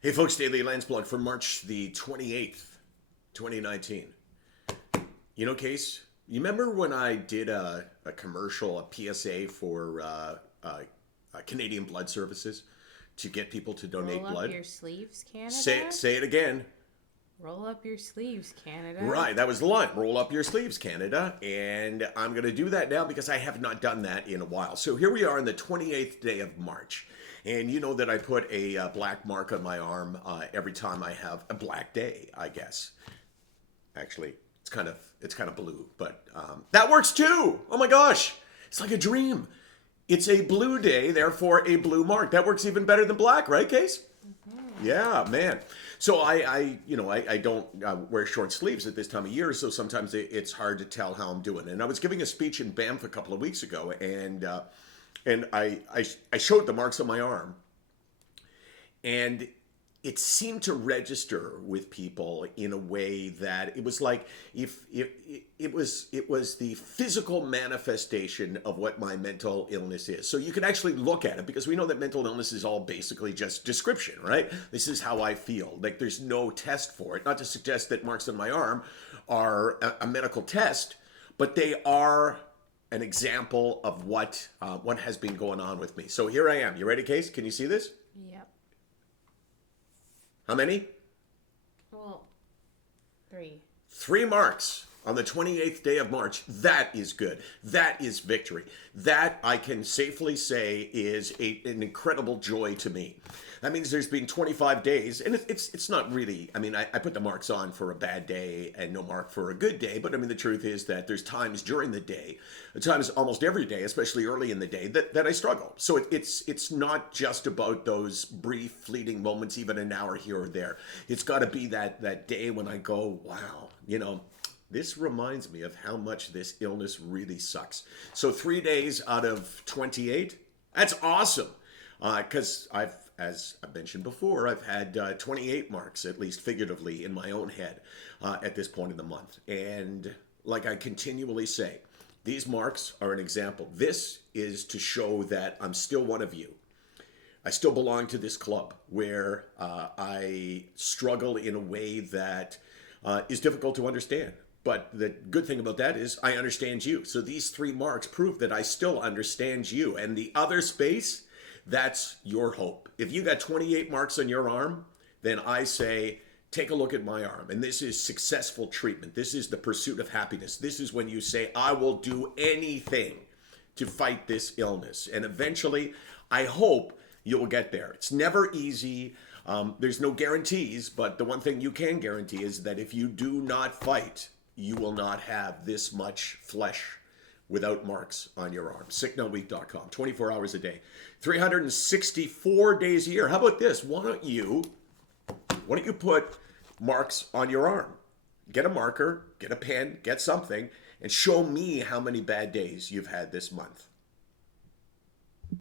Hey folks, Daily Landsblog for March the 28th, 2019. Case, you remember when I did a commercial, a PSA for Canadian Blood Services to get people to Roll donate up blood? your sleeves, Say, Canada. say it again. Roll up your sleeves, Canada. Right, that was the line. Roll up your sleeves, Canada. And I'm going to do that now because I have not done that in a while. So here we are on the 28th day of March. And you know that I put a black mark on my arm every time I have a black day, I guess. Actually, it's kind of blue, but that works too. Oh my gosh, it's like a dream. It's a blue day, therefore a blue mark. That works even better than black, right, Case? Yeah, man. So I don't wear short sleeves at this time of year, so sometimes it's hard to tell how I'm doing. And I was giving a speech in Banff a couple of weeks ago, and I showed the marks on my arm, and it seemed to register with people in a way that it was like if it was the physical manifestation of what my mental illness is. So you can actually look at it because we know that mental illness is all basically just description, right? This is how I feel. Like there's no test for it. Not to suggest that marks on my arm are a medical test, but they are an example of what has been going on with me. So here I am. You ready, Case? Can you see this? Yep. How many? Well, three. Three marks on the 28th day of March. That is good. That is victory. That I can safely say is an incredible joy to me. That means there's been 25 days, and it's not really, I put the marks on for a bad day and no mark for a good day, but the truth is that there's times during the day, times almost every day, especially early in the day, that I struggle. So it's not just about those brief, fleeting moments, even an hour here or there. It's got to be that day when I go, wow, this reminds me of how much this illness really sucks. So 3 days out of 28, that's awesome. Because as I mentioned before, I've had 28 marks, at least figuratively, in my own head at this point in the month. And like I continually say, these marks are an example. This is to show that I'm still one of you. I still belong to this club where I struggle in a way that is difficult to understand. But the good thing about that is I understand you. So these three marks prove that I still understand you. And the other space, that's your hope. If you got 28 marks on your arm, then I say, take a look at my arm. And this is successful treatment. This is the pursuit of happiness. This is when you say, I will do anything to fight this illness. And eventually, I hope you'll get there. It's never easy. There's no guarantees, but the one thing you can guarantee is that if you do not fight, you will not have this much flesh without marks on your arm. SickNotWeak.com, 24 hours a day, 364 days a year. How about this? Why don't you put marks on your arm? Get a marker, get a pen, get something, and show me how many bad days you've had this month.